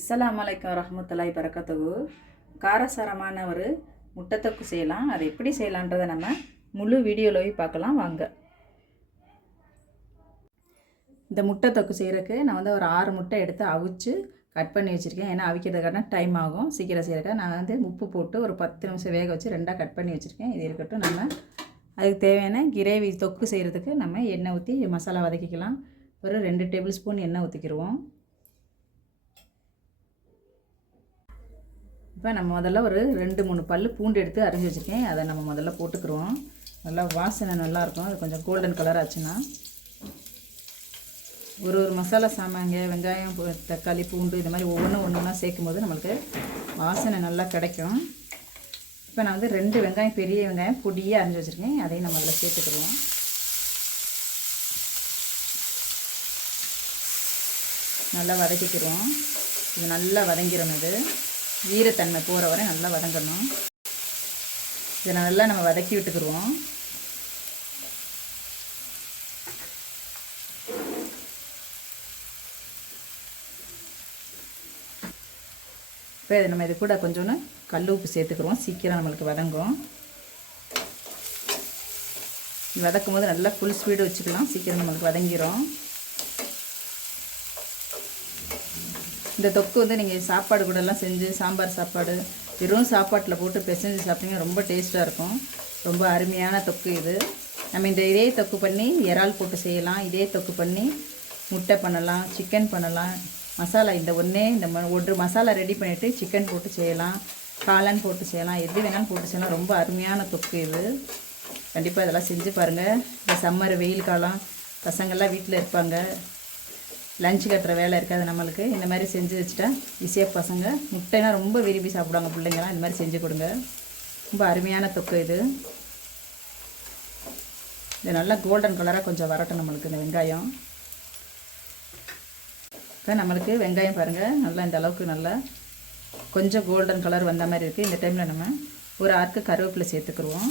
அஸ்லாம் வலைக்கம் ரஹமத்துல்லாய் பறக்கத்தகு காரசாரமான ஒரு முட்டைத்தொக்கு செய்யலாம். அதை எப்படி செய்யலான்றதை நம்ம முழு வீடியோவில் பார்க்கலாம். வாங்க. இந்த முட்டை தொக்கு செய்கிறதுக்கு நான் வந்து ஒரு ஆறு முட்டை எடுத்து அவிச்சு கட் பண்ணி வச்சுருக்கேன். ஏன்னா அவிக்கிறதுக்கான டைம் ஆகும். சீக்கிரம் செய்கிறக்க நான் வந்து உப்பு போட்டு ஒரு பத்து நிமிஷம் வேக வச்சு ரெண்டாக கட் பண்ணி வச்சுருக்கேன். இது இருக்கட்டும் நம்ம அதுக்கு தேவையான கிரேவி தொக்கு செய்கிறதுக்கு நம்ம எண்ணெய் ஊற்றி மசாலா வதக்கிக்கலாம். ஒரு ரெண்டு டேபிள் ஸ்பூன் எண்ணெய் ஊற்றிக்கிடுவோம் இப்போ நம்ம முதல்ல ஒரு ரெண்டு மூணு பல் பூண்டு எடுத்து அரைஞ்சி வச்சுருக்கேன். அதை நம்ம முதல்ல போட்டுக்கிருவோம். நல்லா வாசனை நல்லாயிருக்கும். அது கொஞ்சம் கோல்டன் கலர் ஆச்சுன்னா. ஒரு ஒரு மசாலா சாமாங்க வெங்காயம் தக்காளி பூண்டு இது மாதிரி ஒவ்வொன்றும் ஒன்று ஒன்றா சேர்க்கும் போது நம்மளுக்கு வாசனை நல்லா கிடைக்கும். இப்போ நான் வந்து ரெண்டு வெங்காயம் பெரிய வெங்காயம் பொடியாக அரைஞ்சி வச்சுருக்கேன். அதையும் நம்ம அதில் சேர்த்துக்கிடுவோம் நல்லா வதக்கிக்கிறோம் இது நல்லா வதங்கிடும் இது. ஈரத்தன்மை போகிற வரை நல்லா வதங்கணும். இதை நல்லா நம்ம வதக்கி விட்டுக்குருவோம். இப்போ நம்ம இது கூட கொஞ்சோன்னு கல் உப்பு சேர்த்துக்கிறோம் சீக்கிரம் நம்மளுக்கு வதங்கும். வதக்கும் போது நல்லா ஃபுல் ஸ்பீடு வச்சுக்கலாம். சீக்கிரம் நம்மளுக்கு வதங்கிடும் இந்த தொக்கு வந்து நீங்கள் சாப்பாடு கூடலாம் செஞ்சு சாம்பார் சாப்பாடு வெறும் சாப்பாட்டில் போட்டு பிசைஞ்சு சாப்பிட்டீங்கன்னா ரொம்ப டேஸ்ட்டாக இருக்கும். ரொம்ப அருமையான தொக்கு இது. நம்ம இந்த இதே தொக்கு பண்ணி இறால் போட்டு செய்யலாம். இதே தொக்கு பண்ணி முட்டை பண்ணலாம் சிக்கன் பண்ணலாம். மசாலா இந்த ஒன்றே இந்த ம- ஒரு மசாலா ரெடி பண்ணிவிட்டு சிக்கன் போட்டு செய்யலாம். காளான் போட்டு செய்யலாம். எது வேணாலும் போட்டு செய்யலாம். ரொம்ப அருமையான தொக்கு இது. கண்டிப்பாக இதெல்லாம் செஞ்சு பாருங்கள் இந்த சம்மர் வெயில் காலம் பசங்கள்லாம் வீட்டில் இருப்பாங்க. லஞ்சு கட்டுற வேலை இருக்காது நம்மளுக்கு. இந்த மாதிரி செஞ்சு வச்சுட்டா ஈஸியாக பசங்க முட்டைனா ரொம்ப விரும்பி சாப்பிடுவாங்க பிள்ளைங்களாம் இந்த மாதிரி செஞ்சு கொடுங்க. ரொம்ப அருமையான தொக்கு இது. இது நல்லா கோல்டன் கலராக கொஞ்சம் வரட்டும் நம்மளுக்கு இந்த வெங்காயம். இப்போ நம்மளுக்கு வெங்காயம் பாருங்கள் நல்லா இந்த அளவுக்கு நல்லா கொஞ்சம் கோல்டன் கலர் வந்த மாதிரி இருக்குது இந்த டைமில் நம்ம ஒரு ஆறுக்கு கருவேப்பிலை சேர்த்துக்குருவோம்.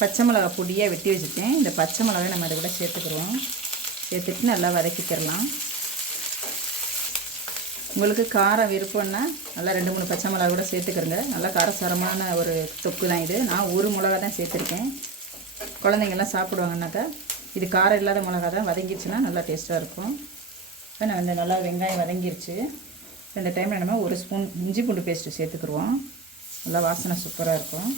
பச்சை மிளகா பொடியாக வெட்டி வச்சுருக்கேன். இந்த பச்சை மிளகாய் நம்ம அதை கூட சேர்த்துக்குருவோம். சேர்த்துட்டு நல்லா வதக்கிக்கிறலாம் உங்களுக்கு காரம் விருப்பம்னா நல்லா ரெண்டு மூணு பச்சை மிளகா கூட சேர்த்துக்கிறங்க. நல்லா காரசாரமான ஒரு தொக்கு தான் இது. நான் ஒரு மிளகா தான் சேர்த்துருக்கேன். குழந்தைங்கள்லாம் சாப்பிடுவாங்கன்னாக்கா இது காரம் இல்லாத மிளகா தான் வதங்கிருச்சுன்னா நல்லா டேஸ்ட்டாக இருக்கும். இப்போ நான் வந்து நல்லா வெங்காயம் வதங்கிருச்சு. இந்த டைமில் நம்ம ஒரு ஸ்பூன் இஞ்சி பூண்டு பேஸ்ட்டு சேர்த்துக்குருவோம். நல்லா வாசனை சூப்பராக இருக்கும்.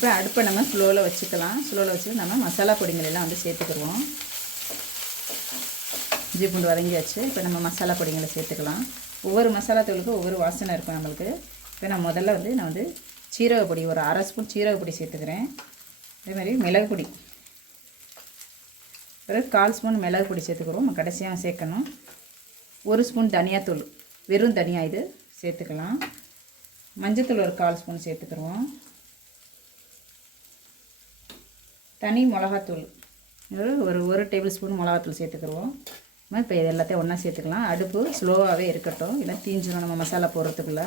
இப்போ அடுப்பை நம்ம ஸ்லோவில் வச்சுக்கலாம். ஸ்லோவில் வச்சு நம்ம மசாலா பொடிங்களெல்லாம் வந்து சேர்த்துக்கிடுவோம். இஞ்சி பூண்டு வதங்கியாச்சு. இப்போ நம்ம மசாலா பொடிங்களை சேர்த்துக்கலாம். ஒவ்வொரு மசாலா தூளுக்கும் ஒவ்வொரு வாசனை இருக்கும் நம்மளுக்கு. இப்போ நான் முதல்ல வந்து நான் வந்து சீரக பொடி ஒரு அரை ஸ்பூன் சீரக பொடி சேர்த்துக்கிறேன். அதே மாதிரி மிளகு பொடி. பிறகு கால் ஸ்பூன் மிளகு பொடி சேர்த்துக்கிறோம். நம்ம கடைசியாக சேர்க்கணும். ஒரு ஸ்பூன் தனியாத்தூள் வெறும் தனியாக இது சேர்த்துக்கலாம். மஞ்சத்தூள் ஒரு கால் ஸ்பூன் சேர்த்துக்கிறோம் தனி மிளகாத்தூள். ஒரு ஒரு ஒரு டேபிள் ஸ்பூன் மிளகாத்தூள் சேர்த்துக்கிடுவோம் இப்போ இது எல்லாத்தையும் ஒன்றா சேர்த்துக்கலாம். அடுப்பு ஸ்லோவாகவே இருக்கட்டும். இல்லை தீஞ்சிடும் நம்ம மசாலா போடுறதுக்குள்ள.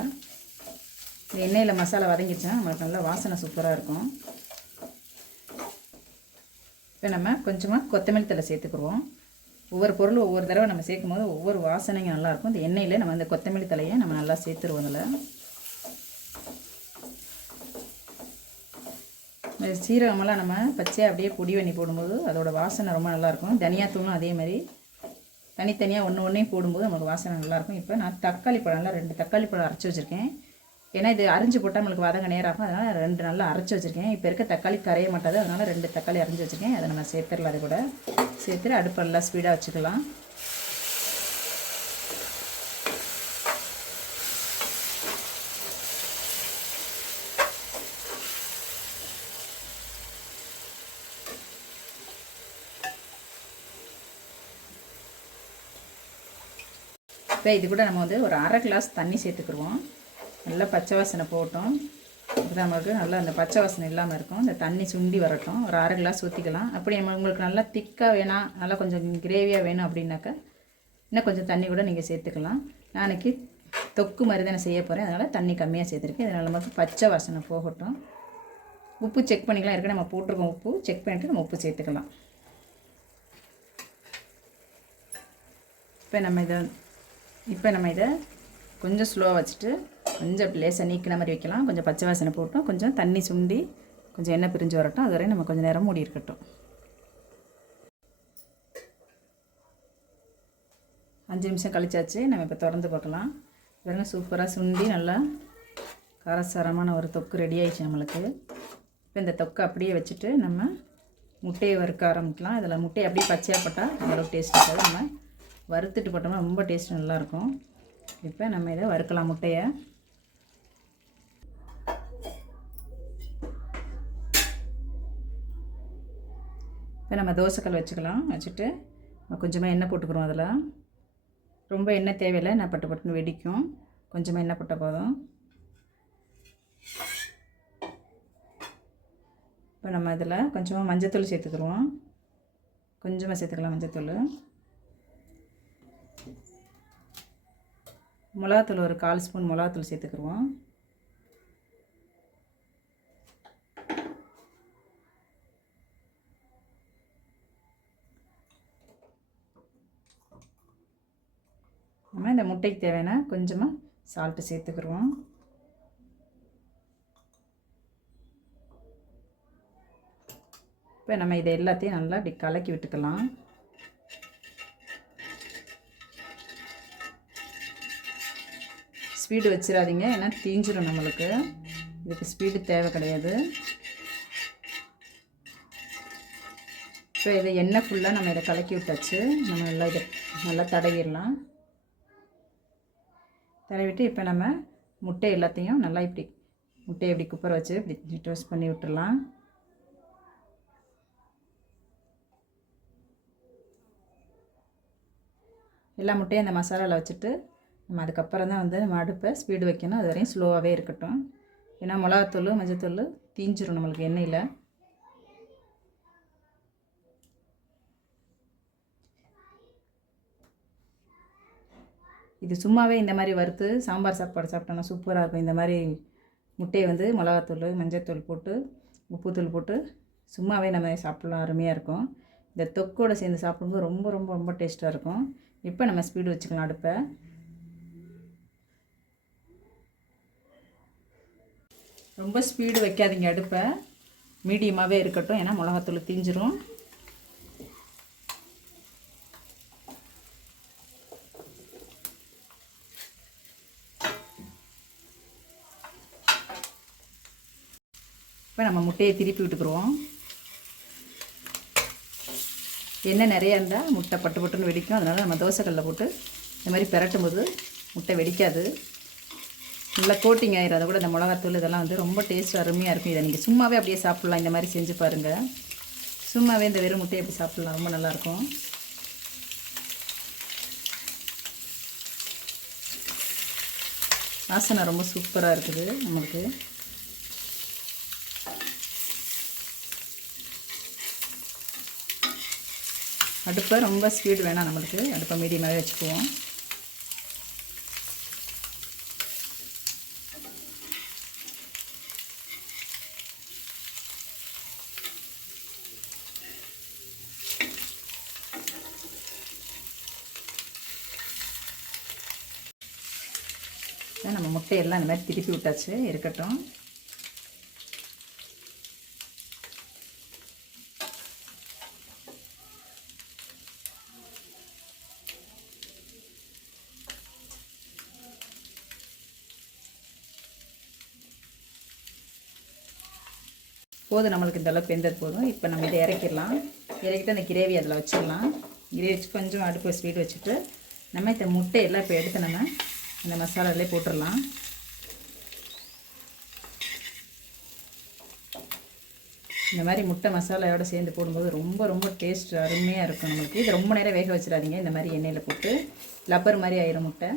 இந்த எண்ணெயில் மசாலா வதங்கிச்சா நம்மளுக்கு நல்லா வாசனை சூப்பராக இருக்கும். இப்போ நம்ம கொஞ்சமாக கொத்தமல்லி தலை சேர்த்துக்குருவோம். ஒவ்வொரு பொருளும் ஒவ்வொரு தடவை நம்ம சேர்க்கும் போது ஒவ்வொரு வாசனைங்க நல்லாயிருக்கும் இந்த எண்ணெயில் நம்ம அந்த கொத்தமல்லி தலையை நம்ம நல்லா சேர்த்துருவோம் அதில். சீரகமெல்லாம் நம்ம பச்சையாக அப்படியே பொடி பண்ணி போடும்போது அதோடய வாசனை ரொம்ப நல்லாயிருக்கும். தனியாத்தூளும் அதே மாதிரி. தனித்தனியாக ஒன்று ஒன்றையும் போடும்போது நமக்கு வாசனை நல்லாயிருக்கும். இப்போ நான் தக்காளி பழம்லாம் ரெண்டு தக்காளி பழம் அரைச்சி வச்சுருக்கேன். ஏன்னா இது அரிஞ்சு போட்டால் நம்மளுக்கு வதங்க நேராகும். அதனால் ரெண்டு நல்லா அரைச்சி வச்சுருக்கேன். இப்போ இருக்க தக்காளி கரைய மாட்டாது. அதனால் ரெண்டு தக்காளி அரைஞ்சி வச்சுருக்கேன். அதை நம்ம சேர்த்துடலாம். அது கூட சேர்த்துட்டு அடுப்பெல்லாம் ஸ்பீடாக வச்சுக்கலாம். இப்போ இது கூட நம்ம வந்து ஒரு அரை கிளாஸ் தண்ணி சேர்த்துக்குருவோம் நல்லா பச்சை வாசனை போட்டோம் இப்போ நமக்கு நல்லா அந்த பச்சை வாசனை இல்லாமல் இருக்கும். இந்த தண்ணி சுண்டி வரட்டும். ஒரு அரை கிளாஸ் ஊற்றிக்கலாம் அப்படி நம்ம உங்களுக்கு நல்லா திக்காக வேணாம் நல்லா கொஞ்சம் கிரேவியாக வேணும் அப்படின்னாக்கா இன்னும் கொஞ்சம் தண்ணி கூட நீங்கள் சேர்த்துக்கலாம். நாளைக்கு தொக்கு மாதிரி தான் நான் செய்ய போகிறேன் அதனால் தண்ணி கம்மியாக சேர்த்துருக்கேன். இதனால் நமக்கு பச்சை வாசனை போகட்டும். உப்பு செக் பண்ணிக்கலாம். ஏற்கனவே நம்ம போட்டிருக்கோம் உப்பு. செக் பண்ணிவிட்டு நம்ம உப்பு சேர்த்துக்கலாம். இப்போ நம்ம இதை இப்போ நம்ம இதை கொஞ்சம் ஸ்லோவாக வச்சுட்டு கொஞ்சம் லேசாக நீக்கின மாதிரி வைக்கலாம். கொஞ்சம் பச்சை வாசனை போட்டோம். கொஞ்சம் தண்ணி சுண்டி கொஞ்சம் எண்ணெய் பிரிஞ்சு வரட்டும். அது வரையும் நம்ம கொஞ்சம் நேரம் மூடி இருக்கட்டும். அஞ்சு நிமிஷம் கழிச்சாச்சு. நம்ம இப்போ திறந்து பார்க்கலாம். பாருங்க சூப்பராக சுண்டி நல்லா காரசாரமான ஒரு தொக்கு ரெடி ஆயிடுச்சு நம்மளுக்கு. இப்போ இந்த தொக்கை அப்படியே வச்சுட்டு நம்ம முட்டையை வறுக்க ஆரம்பிக்கலாம். இதில் முட்டையை அப்படியே பச்சையாக போட்டால் அவ்வளோ டேஸ்ட்டாக நம்ம வறுத்துட்டு போட்டோம்னா ரொம்ப டேஸ்ட் நல்லாயிருக்கும். இப்போ நம்ம இதை வறுக்கலாம் முட்டையை. இப்போ நம்ம தோசைக்கல் வச்சுக்கலாம். வச்சுட்டு கொஞ்சமாக எண்ணெய் போட்டுக்கிறோம் அதில். ரொம்ப எண்ணெய் தேவையில்லை. நான் பட்டு பட்டுன்னு வெடிக்கும். கொஞ்சமாக எண்ணெய் போட்ட போதும். இப்போ நம்ம இதில் கொஞ்சமாக மஞ்சத்தூள் சேர்த்துக்கிடுவோம். கொஞ்சமாக சேர்த்துக்கலாம் மஞ்சத்தூள். மிளகாத்தூள் ஒரு கால் ஸ்பூன் மிளகாத்தூள் சேர்த்துக்குருவோம். நம்ம இந்த முட்டைக்கு தேவையான கொஞ்சமாக சால்ட்டு சேர்த்துக்கிடுவோம் இப்போ நம்ம இதை எல்லாத்தையும் நல்லா இப்படி கலக்கி விட்டுக்கலாம். ஸ்பீடு வச்சிடாதீங்க ஏன்னா தீஞ்சிடும் நம்மளுக்கு. இதுக்கு ஸ்பீடு தேவை கிடையாது. இப்போ இதை எண்ணெய் ஃபுல்லாக நம்ம இதை கலக்கி விட்டாச்சு. நம்ம நல்லா இதை நல்லா தடவிடலாம். தடவிட்டு இப்போ நம்ம முட்டை எல்லாத்தையும் நல்லா இப்படி முட்டையை இப்படி குப்பரை வச்சு இப்படி டோஸ்ட் பண்ணி விட்டுடலாம். எல்லா முட்டையும் அந்த மசாலாவில் வச்சுட்டு நம்ம அதுக்கப்புறம் தான் வந்து நம்ம அடுப்பை ஸ்பீடு வைக்கணும். அது வரையும் ஸ்லோவாகவே இருக்கட்டும். ஏன்னா மிளகாத்தூள் மஞ்சத்தூள் தீஞ்சிரும் நம்மளுக்கு எண்ணெயில். இது சும்மாவே இந்த மாதிரி வறுத்து சாம்பார் சாப்பாடு சாப்பிட்டோம்னா சூப்பராக இருக்கும். இந்த மாதிரி முட்டையை வந்து மிளகாத்தூள் மஞ்சத்தூள் போட்டு உப்புத்தூள் போட்டு சும்மாவே நம்ம சாப்பிட்லாம். அருமையாக இருக்கும். இந்த தொக்கோடு சேர்ந்து சாப்பிடும்போது ரொம்ப ரொம்ப ரொம்ப டேஸ்ட்டாக இருக்கும். இப்போ நம்ம ஸ்பீடு வச்சுக்கலாம் அடுப்பை. ரொம்ப ஸ்பீடு வைக்காதீங்க அடுப்பை. மீடியமாகவே இருக்கட்டும் ஏன்னா மிளகாத்தூள் தீஞ்சிரும். இப்போ நம்ம முட்டையை திருப்பி விட்டுக்குருவோம். எண்ணெய் நிறையா இருந்தால் முட்டை பட்டு பட்டுன்னு வெடிக்கும். அதனால் நம்ம தோசைக்கல்லில் போட்டு இந்த மாதிரி பிரட்டும்போது முட்டை வெடிக்காது. நல்லா கோட்டிங் ஆயிரும் அதை கூட இந்த மிளகாத்தூள் இதெல்லாம் வந்து ரொம்ப டேஸ்ட் அருமையாக இருக்கும். இதை நீங்கள் சும்மாவே அப்படியே சாப்பிட்லாம். இந்த மாதிரி செஞ்சு பாருங்கள் சும்மாவே இந்த வெறும் முட்டையை அப்படி சாப்பிட்லாம். ரொம்ப நல்லாயிருக்கும் வாசனை ரொம்ப சூப்பராக இருக்குது நம்மளுக்கு அடுப்பை ரொம்ப ஸ்பீடு வேணாம் நம்மளுக்கு. அடுப்பை மீடியமாகவே வச்சுக்குவோம். நம்ம முட்டையெல்லாம் இந்த மாதிரி திருப்பி விட்டாச்சு. இருக்கட்டும். போதும். நம்மளுக்கு இந்த அளவுக்கு வெந்தது போதும். இப்போ நம்ம இதை இறக்கிடலாம். இறக்கிட்டு அந்த கிரேவி அதில் வச்சிடலாம். கிரேவி வச்சு கொஞ்சம் அடுப்பு ஸ்வீட் வச்சுட்டு நம்ம இந்த முட்டையெல்லாம் இப்போ எடுத்து நம்ம இந்த மசாலாலே போட்டுடலாம் இந்த மாதிரி முட்டை மசாலாவோட சேர்ந்து போடும்போது ரொம்ப ரொம்ப டேஸ்ட் அருமையாக இருக்கும் நம்மளுக்கு. இது ரொம்ப நேரம் வேக வச்சிடாதீங்க. இந்த மாதிரி எண்ணெயில் போட்டு லப்பர் மாதிரி ஆயிரும் முட்டை.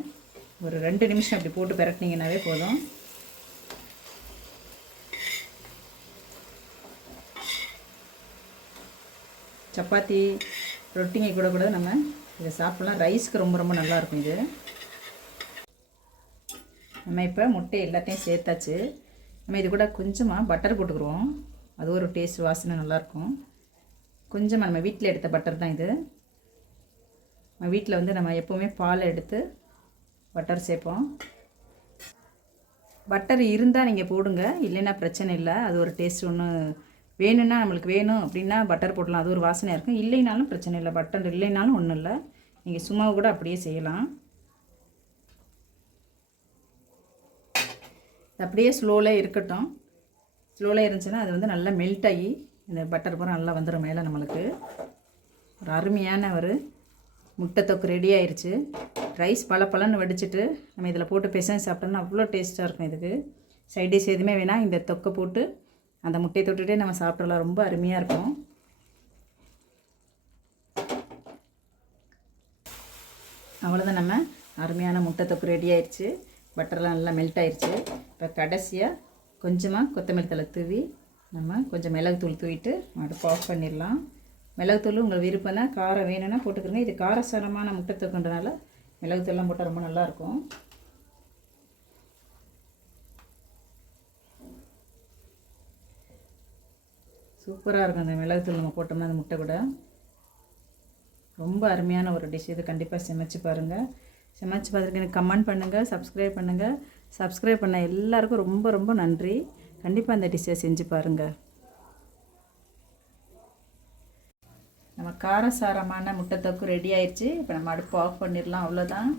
ஒரு ரெண்டு நிமிஷம் அப்படி போட்டு பிறட்டினீங்கன்னாவே போதும். சப்பாத்தி ரொட்டிங்க கூட கூட நம்ம இதை சாப்பிட்லாம். ரைஸ்க்கு ரொம்ப ரொம்ப நல்லாயிருக்கும் இது. நம்ம இப்போ முட்டை எல்லாத்தையும் சேர்த்தாச்சு. நம்ம இது கூட கொஞ்சமாக பட்டர் போட்டுக்குருவோம். அது ஒரு டேஸ்ட் வாசனை நல்லாயிருக்கும் கொஞ்சமாக நம்ம வீட்டில் எடுத்த பட்டர் தான் இது. நம்ம வீட்டில் வந்து நம்ம எப்போவுமே பால் எடுத்து பட்டர் சேர்ப்போம். பட்டர் இருந்தால் நீங்கள் போடுங்க. இல்லைன்னா பிரச்சனை இல்லை. அது ஒரு டேஸ்ட் ஒன்று வேணும்னா நம்மளுக்கு வேணும் அப்படின்னா பட்டர் போடலாம். அது ஒரு வாசனையாக இருக்கும். இல்லைனாலும் பிரச்சனை இல்லை. பட்டர் இல்லைனாலும் ஒன்றும் இல்லை. நீங்கள் சும்மா கூட அப்படியே செய்யலாம். அப்படியே ஸ்லோவில் இருக்கட்டும். ஸ்லோவில் இருந்துச்சுன்னா அது வந்து நல்லா மெல்ட் ஆகி இந்த பட்டர் பூரா நல்லா வந்துடும் மேலே நம்மளுக்கு. ஒரு அருமையான ஒரு முட்டை தொக்கு ரெடி ஆயிடுச்சு ரைஸ் பல பழன்னு வடிச்சிட்டு நம்ம இதில் போட்டு பிசைஞ்சு சாப்பிட்டோம்னா அவ்வளோ டேஸ்ட்டாக இருக்கும் இதுக்கு. சைட் டிஷ் எதுவுமே வேணால் இந்த தொக்கை போட்டு அந்த முட்டையை தொட்டுட்டே நம்ம சாப்பிட்றலாம் ரொம்ப அருமையாக இருக்கும். அவ்வளோதான் நம்ம அருமையான முட்டை தொக்கு ரெடி ஆயிடுச்சு பட்டர்லாம் நல்லா மெல்ட் ஆயிடுச்சு இப்போ கடைசியாக கொஞ்சமாக கொத்தமல்லி தழை தூவி நம்ம கொஞ்சம் மிளகுத்தூள் தூவிட்டு அடுப்பு ஆஃப் பண்ணிடலாம். மிளகுத்தூள் உங்கள் விருப்பம்னா காரம் வேணும்னா போட்டுக்கிறங்க இது காரசாரமான முட்டை தொக்குன்றனால மிளகுத்தூள்லாம் போட்டால் ரொம்ப நல்லாயிருக்கும். சூப்பராக இருக்கும் அந்த மிளகுத்தூள் நம்ம போட்டோம்னா அந்த முட்டை கூட. ரொம்ப அருமையான ஒரு டிஷ் இது கண்டிப்பாக சமைச்சு பாருங்கள் சமைச்சு பார்த்துருக்கேன் எனக்கு கமெண்ட் பண்ணுங்கள் சப்ஸ்கிரைப் பண்ணுங்கள் சப்ஸ்கிரைப் பண்ண எல்லாருக்கும் ரொம்ப ரொம்ப நன்றி. கண்டிப்பாக அந்த டிஷ்ஷை செஞ்சு பாருங்கள் நம்ம காரசாரமான முட்டை தொக்கு ரெடி ஆயிடுச்சு இப்போ நம்ம அடுப்பு ஆஃப் பண்ணிடலாம். அவ்வளோதான்